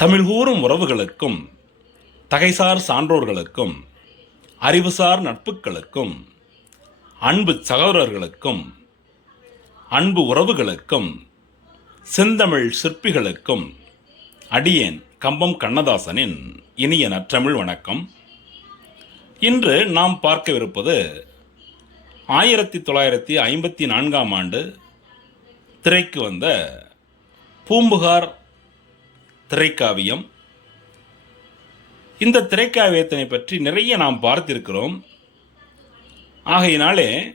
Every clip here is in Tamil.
தமிழ் கூறும் உறவுகளுக்கும் தகைசார் சான்றோர்களுக்கும் அறிவுசார் நட்புகளுக்கும் அன்பு சகோதரர்களுக்கும் அன்பு உறவுகளுக்கும் செந்தமிழ் சிற்பிகளுக்கும் அடியேன் கம்பம் கண்ணதாசனின் இனிய நற்றமிழ் வணக்கம். இன்று நாம் பார்க்கவிருப்பது ஆயிரத்தி தொள்ளாயிரத்தி ஐம்பத்தி நான்காம் ஆண்டு திரைக்கு வந்த பூம்புகார் திரைக்காவியம். இந்த திரைக்காவியத்தினை பற்றி நிறைய நாம் பார்த்திருக்கிறோம். ஆகையினாலே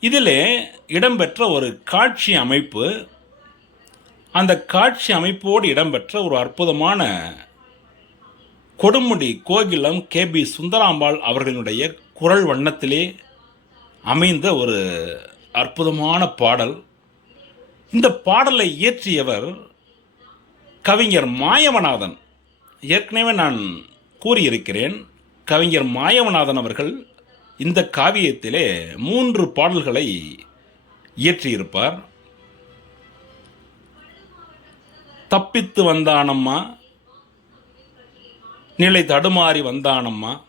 இதிலே இடம்பெற்ற ஒரு காட்சி அமைப்பு அந்த காட்சி அமைப்போடு இடம்பெற்ற ஒரு அற்புதமான கொடுமுடி கோகிலம் கே. பி. சுந்தராம்பாள் அவர்களுடைய குரல் வண்ணத்திலே அமைந்த ஒரு அற்புதமான பாடல். இந்த பாடலை இயற்றியவர் கவிஞர் மாயவநாதன். ஏற்கனவே நான் கூறியிருக்கிறேன் கவிஞர் மாயவநாதன் அவர்கள் இந்த காவியத்திலே மூன்று பாடல்களை இயற்றியிருப்பார். தப்பித்து வந்தானம்மா நிலை தடுமாறி வந்தானம்மா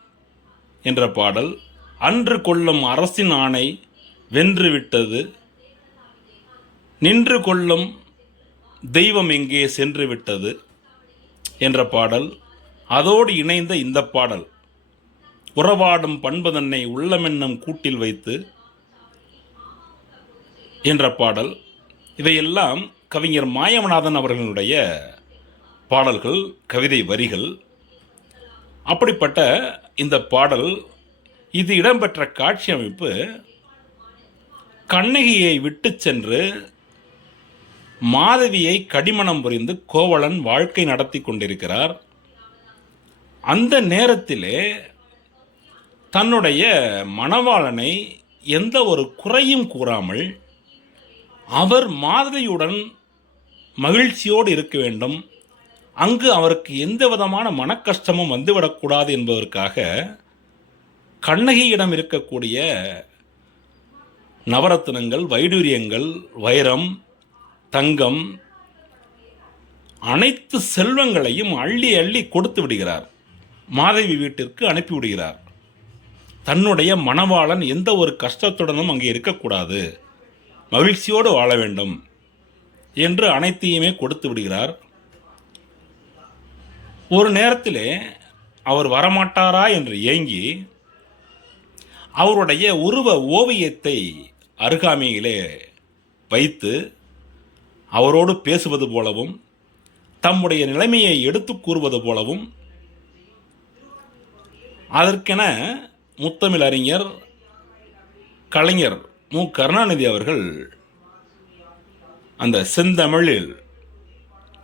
என்ற பாடல் அன்று கொள்ளும் அரசின் ஆணை வென்றுவிட்டது நின்று கொள்ளும் தெய்வம் எங்கே சென்று விட்டது என்ற பாடல் அதோடு இணைந்த இந்த பாடல். உறவாடும் பண்பதன்னை உள்ளமென்னும் கூட்டில் வைத்து என்ற பாடல். இவையெல்லாம் கவிஞர் மாயவநாதன் அவர்களுடைய பாடல்கள் கவிதை வரிகள். அப்படிப்பட்ட இந்த பாடல் இது இடம்பெற்ற காட்சி அமைப்பு கண்ணகியை விட்டு சென்று மாதவியை கடிமணம் புரிந்து கோவலன் வாழ்க்கை நடத்தி கொண்டிருக்கிறார். அந்த நேரத்திலே தன்னுடைய மணவாளனை எந்த ஒரு குறையும் கூறாமல் அவர் மாதவியுடன் மகிழ்ச்சியோடு இருக்க வேண்டும். அங்கு அவருக்கு எந்த விதமான மனக்கஷ்டமும் வந்துவிடக்கூடாது என்பதற்காக கண்ணகியிடம் இருக்கக்கூடிய நவரத்தினங்கள் வைடூரியங்கள் வைரம் தங்கம் அனைத்து செல்வங்களையும் அள்ளி அள்ளி கொடுத்து விடுகிறார். மாதவி வீட்டிற்கு அனுப்பிவிடுகிறார் தன்னுடைய மணவாளன் எந்த ஒரு கஷ்டத்துடனும் அங்கே இருக்கக்கூடாது. மகிழ்ச்சியோடு வாழ வேண்டும் என்று அனைத்தையுமே கொடுத்து விடுகிறார். ஒரு நேரத்திலே அவர் வரமாட்டாரா என்று ஏங்கி அவருடைய உருவ ஓவியத்தை அருகாமையிலே வைத்து அவரோடு பேசுவது போலவும் தம்முடைய நிலைமையை எடுத்து கூறுவது போலவும் அதற்கென முத்தமிழ் அறிஞர் கலைஞர் மு. கருணாநிதி அவர்கள் அந்த செந்தமிழில்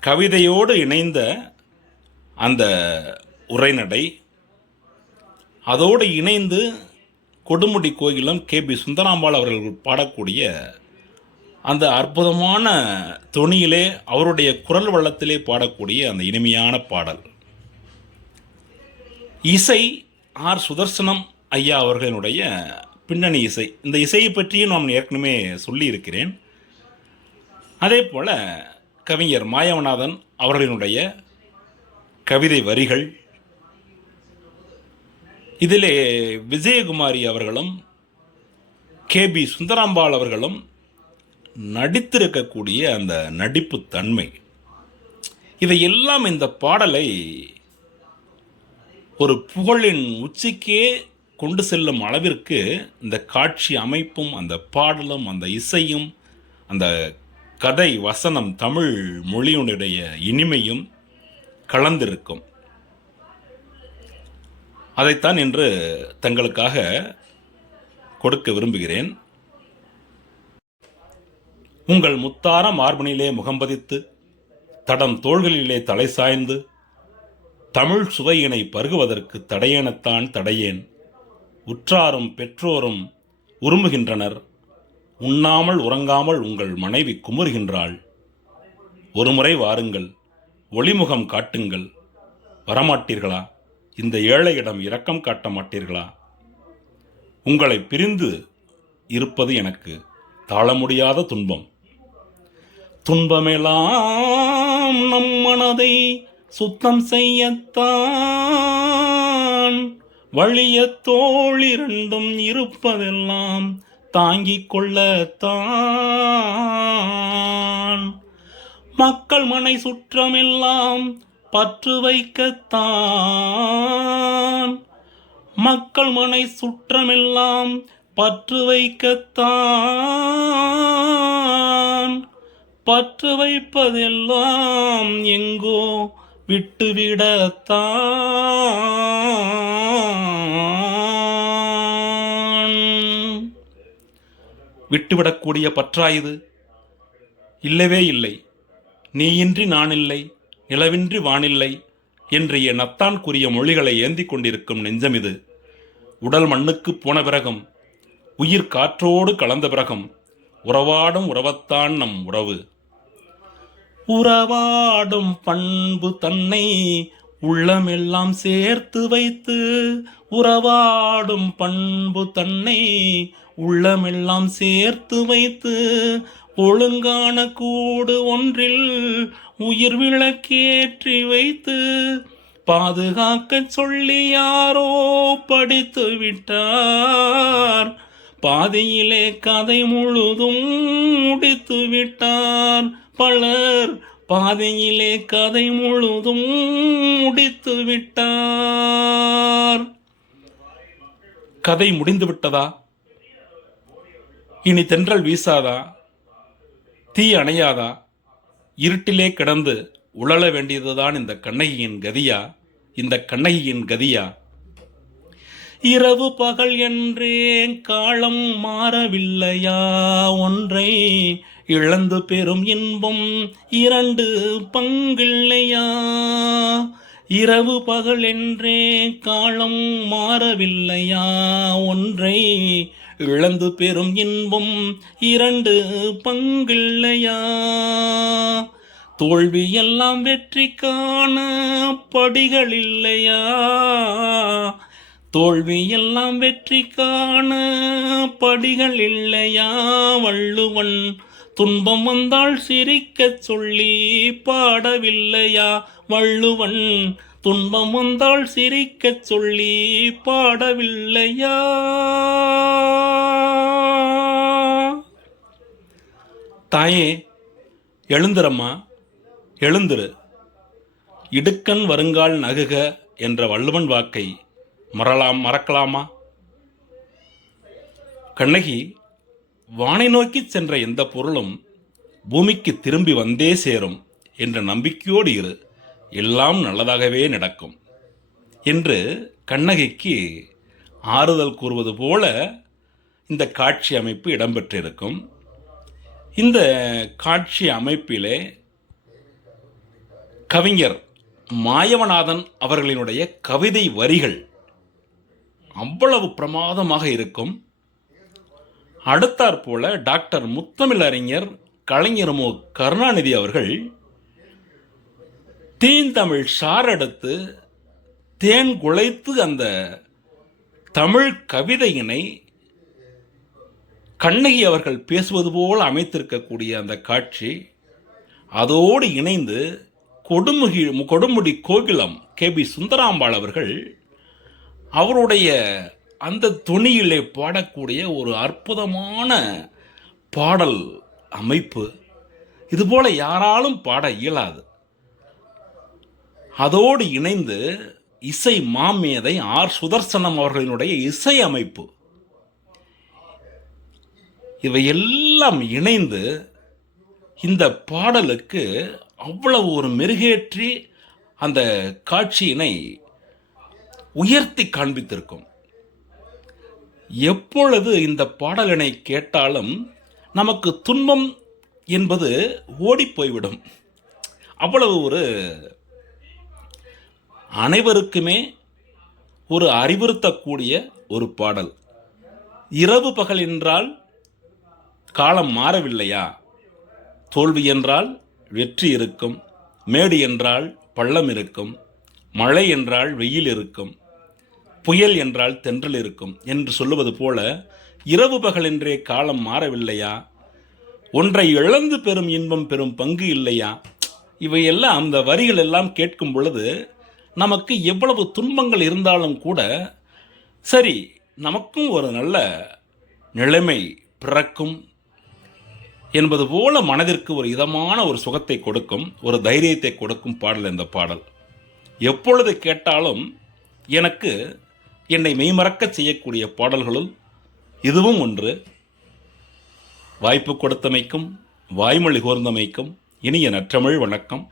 கவிதையோடு இணைந்த அந்த உரைநடை அதோடு இணைந்து கொடுமுடி கோயிலும் கே. பி. சுந்தராம்பாள் அவர்கள் பாடக்கூடிய அந்த அற்புதமான தொனியிலே அவருடைய குரல் வள்ளத்திலே பாடக்கூடிய அந்த இனிமையான பாடல். இசை ஆர் சுதர்சனம் ஐயா அவர்களினுடைய பின்னணி இசை. இந்த இசையை பற்றியும் நான் ஏற்கனவே சொல்லியிருக்கிறேன். அதே போல் கவிஞர் மாயவநாதன் அவர்களினுடைய கவிதை வரிகள் இதிலே விஜயகுமாரி அவர்களும் கே பி சுந்தராம்பாள் அவர்களும் நடித்திருக்கக்கூடிய அந்த நடிப்பு தன்மை இதையெல்லாம் இந்த பாடலை ஒரு புகழின் உச்சிக்கே கொண்டு செல்லும் அளவிற்கு இந்த காட்சி அமைப்பும் அந்த பாடலும் அந்த இசையும் அந்த கதை வசனம் தமிழ் மொழியினுடைய இனிமையும் கலந்திருக்கும். அதைத்தான் இன்று தங்களுக்காக கொடுக்க விரும்புகிறேன். உங்கள் முத்தார மார்பனிலே முகம்பதித்து தடம் தோள்களிலே தலை சாய்ந்து தமிழ் சுவையினை பருகுவதற்கு தடையெனத்தான் தடையேன். உற்றாரும் பெற்றோரும் உருமுகின்றனர் உண்ணாமல் உறங்காமல் உங்கள் மனைவி குமுறுகின்றாள். ஒருமுறை வாருங்கள் ஒளிமுகம் காட்டுங்கள். வரமாட்டீர்களா? இந்த ஏழையிடம் இரக்கம் காட்ட மாட்டீர்களா? உங்களை பிரிந்து இருப்பது எனக்கு தாழ முடியாத துன்பம். துன்பமெல்லாம் நம் மனதை சுத்தம் செய்யத்தான். வழிய தோளிரண்டும் இருப்பதெல்லாம் தாங்கிக் கொள்ளத்தான். மக்கள் மனை சுற்றமெல்லாம் பற்று வைக்கத்தான். மக்கள் மனை சுற்றமெல்லாம் பற்று வைக்கத்தான். பற்று வைப்பதெல்லாம் எங்கோ விட்டுவிடத்தான். விட்டுவிடக்கூடிய பற்றாயுது இல்லவே இல்லை. நீயின்றி நானில்லை நிலவின்றி வானில்லை என்று நத்தான் கூறிய மொழிகளை ஏந்தி கொண்டிருக்கும் நெஞ்சம் இது உடல் மண்ணுக்கு போன பிறகும் உயிர் காற்றோடு கலந்த பிறகும் உறவாடும் உறவத்தான் நம் உறவு. உறவாடும் பண்பு தன்னை உள்ளமெல்லாம் சேர்த்து வைத்து உறவாடும் பண்பு தன்னை உள்ளமெல்லாம் சேர்த்து வைத்து ஒழுங்கான கூடு ஒன்றில் உயிர் விளக்கேற்றி வைத்து பாதுகாக்கச் சொல்லி யாரோ படித்து விட்டார். பாதியிலே கதை முழுதும் முடித்து விட்டார் பலர். பாதையிலே கதை முழுதும் முடித்து விட்டார். கதை முடிந்து விட்டதா? இனி தென்றல் வீசாதா? தீ அணையாதா? இருட்டிலே கிடந்து உழல வேண்டியதுதான் இந்த கண்ணகியின் கதியா? இந்த கண்ணகியின் கதியா? இரவு பகல் என்றே காலம் மாறவில்லையா? ஒன்றை இழந்து பெறும் இன்பம் இரண்டு பங்கில்லையா? இரவு பகல் என்றே காலம் மாறவில்லையா? ஒன்றை இழந்து பெறும் இன்பம் இரண்டு பங்கில்லையா? தோல்வி எல்லாம் வெற்றி காண படிகள் இல்லையா? தோல்வியெல்லாம் வெற்றி காண படிகள் இல்லையா வள்ளுவன்? துன்பம் வந்தால் சிரிக்கச் சொல்லி பாடவில்லையா வள்ளுவன்? துன்பம் வந்தால் சிரிக்கச் சொல்லி பாடவில்லையா? தாயே எழுந்திரம்மா எழுந்திரு. இடுக்கண் வருங்கால் நகுக என்ற வள்ளுவன் வாக்கை மறலாம் மறக்கலாமா? கண்ணகி வானை நோக்கிச் சென்ற எந்த பொருளும் பூமிக்கு திரும்பி வந்தே சேரும் என்ற நம்பிக்கையோடு இரு எல்லாம் நல்லதாகவே நடக்கும் என்று கண்ணகிக்கு ஆறுதல் கூறுவது போல இந்த காட்சி அமைப்பு இடம்பெற்றிருக்கும். இந்த காட்சி அமைப்பிலே கவிஞர் மாயவநாதன் அவர்களினுடைய கவிதை வரிகள் அவ்வளவு பிரமாதமாக இருக்கும். அடுத்தாற் போல டாக்டர் முத்தமிழ் அறிஞர் கலைஞர் மு கருணாநிதி அவர்கள் தீந்தமிழ் சாரெடுத்து தேன் குலைத்து அந்த தமிழ் கவிதையினை கண்ணகி அவர்கள் பேசுவது போல் அமைத்திருக்கக்கூடிய அந்த காட்சி அதோடு இணைந்து கொடுமுகி கொடுமுடி கோகிலம் கே பி சுந்தராம்பாள் அவர்கள் அவருடைய அந்த துணியிலே பாடக்கூடிய ஒரு அற்புதமான பாடல் அமைப்பு. இதுபோல் யாராலும் பாட இயலாது. அதோடு இணைந்து இசை மாமேதை ஆர் சுதர்சனம் அவர்களினுடைய இசை அமைப்பு. இவையெல்லாம் இணைந்து இந்த பாடலுக்கு அவ்வளவு ஒரு மெருகேற்றி அந்த காட்சியினை உயர்த்தி காண்பித்திருக்கும். எப்பொழுது இந்த பாடலினை கேட்டாலும் நமக்கு துன்பம் என்பது ஓடி போய்விடும். அவ்வளவு ஒரு அனைவருக்குமே ஒரு அறிவுறுத்தக்கூடிய ஒரு பாடல். இரவு பகல் என்றால் காலம் மாறவில்லையா? தோல்வி என்றால் வெற்றி இருக்கும். மேடு என்றால் பள்ளம் இருக்கும். மழை என்றால் வெயில் இருக்கும். புயல் என்றால் தென்றல் இருக்கும் என்று சொல்லுவது போல இரவு பகலென்றே காலம் மாறவில்லையா? ஒன்றை இழந்து பெறும் இன்பம் பெறும் பங்கு இல்லையா? இவையெல்லாம் அந்த வரிகள் எல்லாம் கேட்கும் பொழுது நமக்கு எவ்வளவு துன்பங்கள் இருந்தாலும் கூட சரி நமக்கும் ஒரு நல்ல நிலைமை பிறக்கும் என்பது போல மனதிற்கு ஒரு இதமான ஒரு சுகத்தை கொடுக்கும் ஒரு தைரியத்தை கொடுக்கும் பாடல் இந்த பாடல். எப்பொழுது கேட்டாலும் எனக்கு என்னை மெய்மறக்கச் செய்யக்கூடிய பாடல்களுள் இதுவும் ஒன்று. வாய்ப்பு கொடுத்தமைக்கும் வாய்மொழி கோர்ந்தமைக்கும் இனிய நற்றமிழ் வணக்கம்.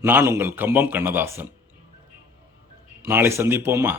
நான் உங்கள் கம்பம் கண்ணதாசன். நாளை சந்திப்போமா?